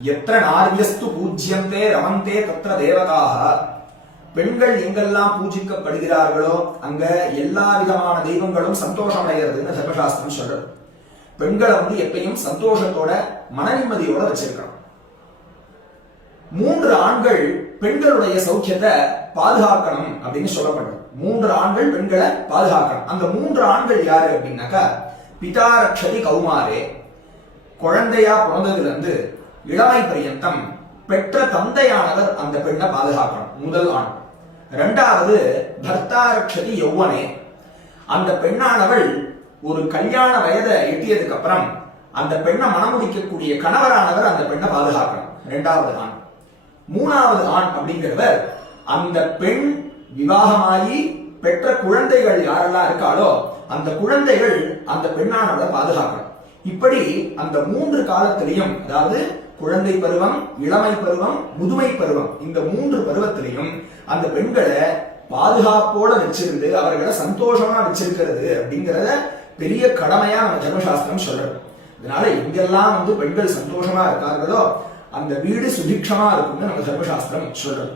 எத்திர நாரியஸ்து பூஜ்யந்தே ரமந்தே தத்ர தேவதாக. பெண்கள் எங்கெல்லாம் பூஜிக்கப்படுகிறார்களோ அங்க எல்லா விதமான தெய்வங்களும் சந்தோஷம் அடைகிறதுன்னு தர்மசாஸ்திரம் சொல்றது. பெண்களை எப்பயும் சந்தோஷத்தோட மன நிம்மதியோட வச்சிருக்கணும். 3 ஆண்கள் பெண்களுடைய சௌக்கியத்தை பாதுகாக்கணும் அப்படின்னு சொல்லப்படுறது. 3 ஆண்கள் பெண்களை பாதுகாக்கணும். அந்த 3 ஆண்கள் யாரு அப்படின்னாக்கா, பிதா ரக்ஷதி கௌமாரே, குழந்தையா பிறந்ததுல இருந்து இளமை பரியந்தம் பெற்ற தந்தையானவர் அந்த பெண்ணை பாதுகாக்கணும், முதல் ஆண். 2வது பர்த்தா ரக்ஷதி யௌவனே, அந்த பெண்ணானவள் ஒரு கல்யாண வயதை எட்டியதுக்கு அப்புறம் அந்த பெண்ணை மணமுடிக்கக்கூடிய கணவரானவர் அந்த பெண்ணை பாதுகாக்கணும், 2வது ஆண். 3வது ஆண் அப்படிங்கிறவர் அந்த பெண் விவாகமாகி பெற்ற குழந்தைகள் யாரெல்லாம் இருக்காளோ அந்த குழந்தைகள் அந்த பெண்ணானவரை பாதுகாக்கணும். இப்படி அந்த 3 காலத்திலையும், அதாவது குழந்தை பருவம், இளமை பருவம், முதுமை பருவம், இந்த 3 பருவத்திலையும் அந்த பெண்களை பாதுகாப்போட வச்சிருந்து அவர்களை சந்தோஷமா வச்சிருக்கிறது அப்படிங்கறத பெரிய கடமையா நம்ம தர்மசாஸ்திரம் சொல்றது. இதனால எங்கெல்லாம் பெண்கள் சந்தோஷமா இருக்கார்களோ அந்த வீடு சுபிக்ஷமா இருக்கும்னு நம்ம தர்மசாஸ்திரம் சொல்றது.